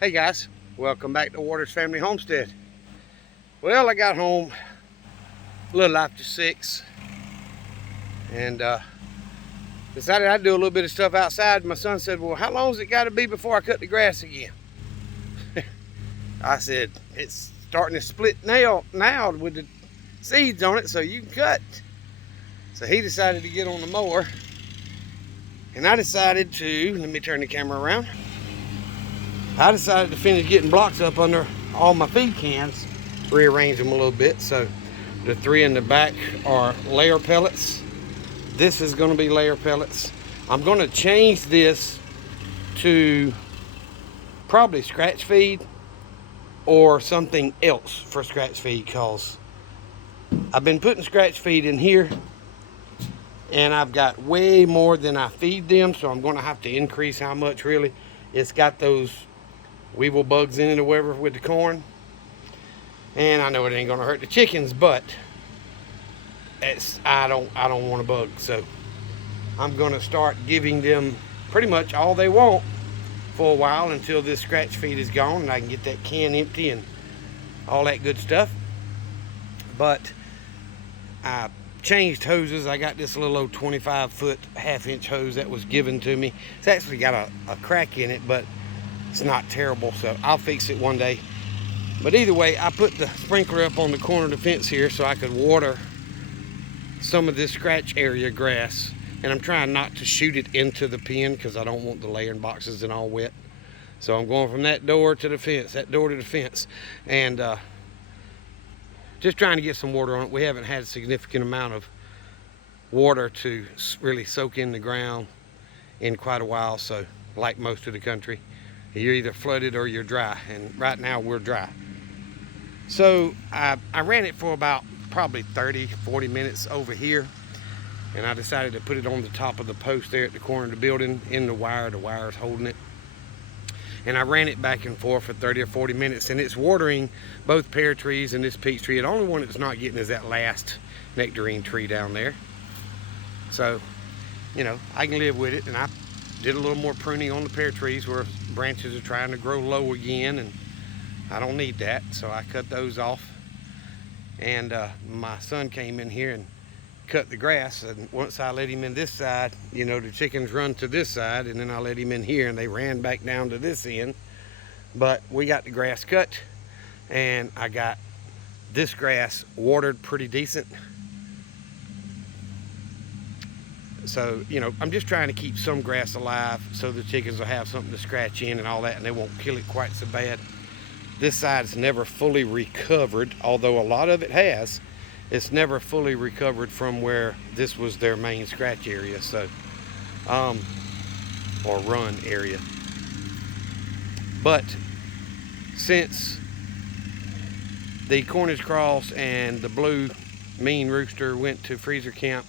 Hey guys, welcome back to Waters Family Homestead. Well, I got home a little after 6 and decided I'd do a little bit of stuff outside. My son said, well, how long has it got to be before I cut the grass again? I said, it's starting to split now with the seeds on it, so you can cut. So he decided to get on the mower, and I decided to, let me turn the camera around. I decided to finish getting blocks up under all my feed cans, rearrange them a little bit. So the 3 in the back are layer pellets. This is going to be layer pellets. I'm going to change this to probably scratch feed or something else for scratch feed, because I've been putting scratch feed in here and I've got way more than I feed them, so I'm going to have to increase how much really. It's got those weevil bugs in it or whatever with the corn, and I know it ain't gonna hurt the chickens, but I don't want a bug, so I'm gonna start giving them pretty much all they want for a while until this scratch feed is gone and I can get that can empty and all that good stuff. But I changed hoses. I got this little old 25-foot half-inch hose that was given to me. It's actually got a crack in it, but it's not terrible, so I'll fix it one day. But either way, I put the sprinkler up on the corner of the fence here so I could water some of this scratch area grass. And I'm trying not to shoot it into the pen because I don't want the layering boxes and all wet. So I'm going from that door to the fence, that door to the fence, and just trying to get some water on it. We haven't had a significant amount of water to really soak in the ground in quite a while, so like most of the country, you're either flooded or you're dry, and right now we're dry. So I ran it for about probably 30-40 minutes over here, and I decided to put it on the top of the post there at the corner of the building in the wire's holding it, and I ran it back and forth for 30 or 40 minutes, and it's watering both pear trees and this peach tree. The only one it's not getting is that last nectarine tree down there. So, you know, I can live with it. And I did a little more pruning on the pear trees where branches are trying to grow low again, and I don't need that, so I cut those off. And my son came in here and cut the grass, and once I let him in this side, you know, the chickens run to this side, and then I let him in here and they ran back down to this end. But we got the grass cut, and I got this grass watered pretty decent. So, you know, I'm just trying to keep some grass alive so the chickens will have something to scratch in and all that, and they won't kill it quite so bad. This side's never fully recovered, although a lot of it has. It's never fully recovered from where this was their main scratch area, so, or run area. But since the Cornish Cross and the blue mean rooster went to freezer camp,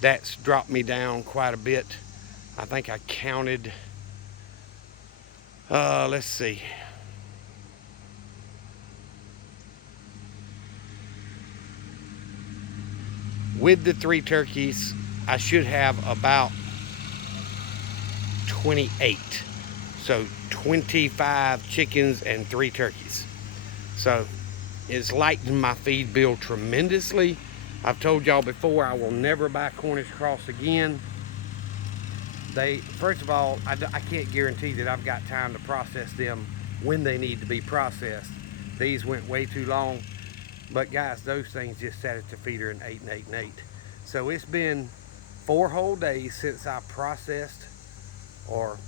that's dropped me down quite a bit. I think I counted, let's see. With the 3 turkeys, I should have about 28. So 25 chickens and 3 turkeys. So it's lightened my feed bill tremendously. I've told y'all before, I will never buy Cornish Cross again. First of all, I can't guarantee that I've got time to process them when they need to be processed. These went way too long. But guys, those things just sat at the feeder and ate and ate and ate. So it's been 4 whole days since I processed, or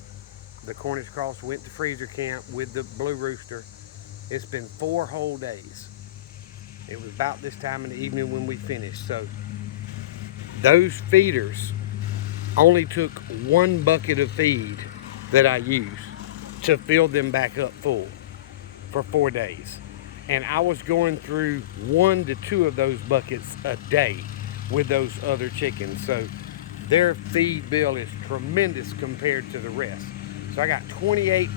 the Cornish Cross went to freezer camp with the blue rooster. It's been 4 whole days. It was about this time in the evening when we finished. So those feeders only took 1 bucket of feed that I used to fill them back up full for 4 days. And I was going through 1 to 2 of those buckets a day with those other chickens. So their feed bill is tremendous compared to the rest. So I got 28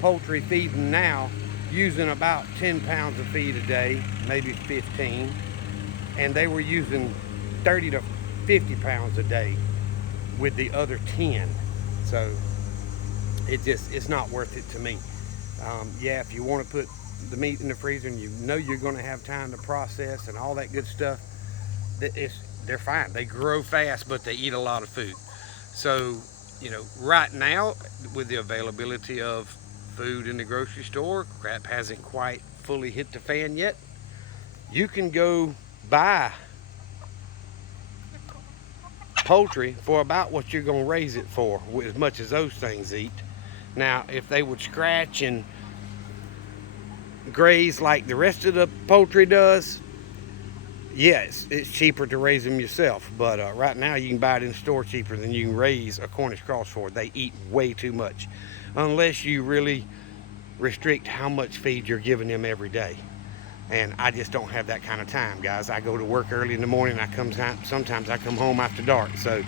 poultry feeding now, using about 10 pounds of feed a day, maybe 15. And they were using 30 to 50 pounds a day with the other 10. So It's not worth it to me. Yeah, if you want to put the meat in the freezer and you know you're going to have time to process and all that good stuff, they're fine. They grow fast, but they eat a lot of food. So, you know, right now, with the availability of food in the grocery store, crap hasn't quite fully hit the fan yet. You can go buy poultry for about what you're going to raise it for, as much as those things eat. Now, if they would scratch and graze like the rest of the poultry does, yes, it's cheaper to raise them yourself. But right now, you can buy it in the store cheaper than you can raise a Cornish cross for. They eat way too much, unless you really restrict how much feed you're giving them every day. And I just don't have that kind of time, guys. I go to work early in the morning. Sometimes I come home after dark. So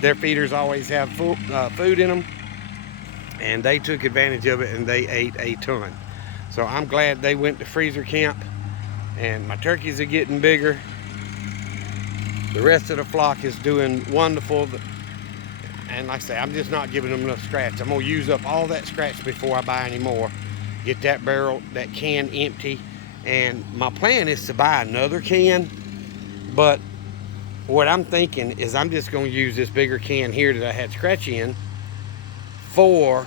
their feeders always have food in them, and they took advantage of it and they ate a ton. So I'm glad they went to freezer camp, and my turkeys are getting bigger. The rest of the flock is doing wonderful. And like I say, I'm just not giving them enough scratch. I'm gonna use up all that scratch before I buy any more. Get that can empty. And my plan is to buy another can, but what I'm thinking is I'm just going to use this bigger can here that I had scratch in for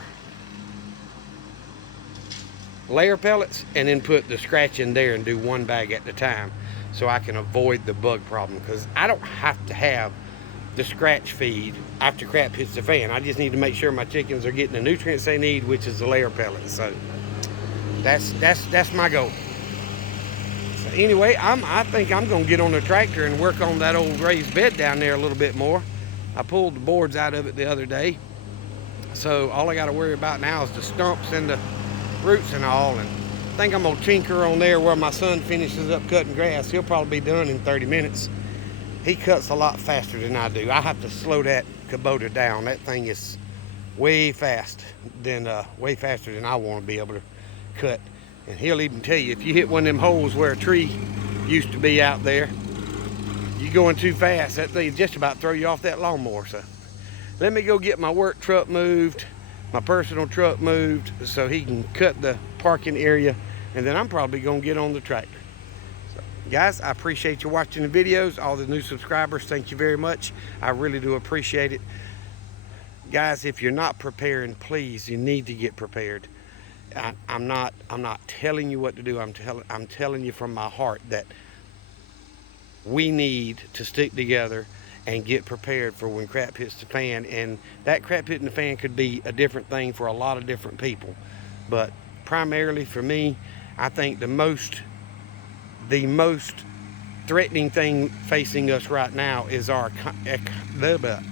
layer pellets, and then put the scratch in there and do one bag at a time, so I can avoid the bug problem, because I don't have to have the scratch feed after crap hits the fan. I just need to make sure my chickens are getting the nutrients they need, which is the layer pellets. So that's my goal. Anyway, I think I'm going to get on the tractor and work on that old raised bed down there a little bit more. I pulled the boards out of it the other day, so all I got to worry about now is the stumps and the roots and all. And I think I'm going to tinker on there where my son finishes up cutting grass. He'll probably be done in 30 minutes. He cuts a lot faster than I do. I have to slow that Kubota down. That thing is way faster than I want to be able to cut. And he'll even tell you, if you hit one of them holes where a tree used to be out there, you're going too fast, that thing just about throw you off that lawnmower. So let me go get my work truck moved, my personal truck moved, so he can cut the parking area, and then I'm probably going to get on the tractor. So, guys, I appreciate you watching the videos. All the new subscribers, thank you very much. I really do appreciate it. Guys, if you're not preparing, please, you need to get prepared. I'm not telling you what to do. I'm telling you from my heart that we need to stick together and get prepared for when crap hits the fan. And that crap hitting the fan could be a different thing for a lot of different people, but primarily for me, I think the most threatening thing facing us right now is our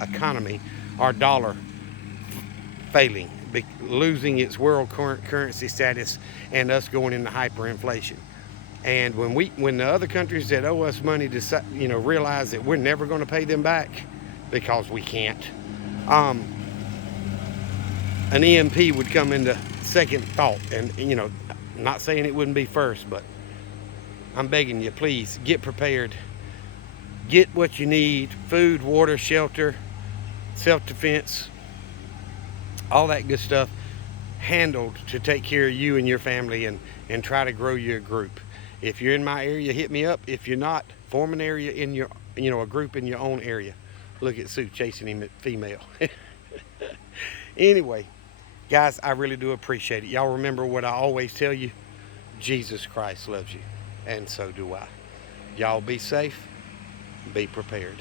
economy, our dollar failing, losing its world currency status, and us going into hyperinflation. And when the other countries that owe us money realize that we're never going to pay them back, because we can't, an EMP would come into second thought. And I'm not saying it wouldn't be first, but I'm begging you, please get prepared. Get what you need: food, water, shelter, self-defense, all that good stuff handled to take care of you and your family, and try to grow your group. If you're in my area, hit me up. If you're not, form an area in your, a group in your own area. Look at Sue chasing him at female. Anyway, guys, I really do appreciate it. Y'all remember what I always tell you: Jesus Christ loves you, and so do I. Y'all be safe, be prepared.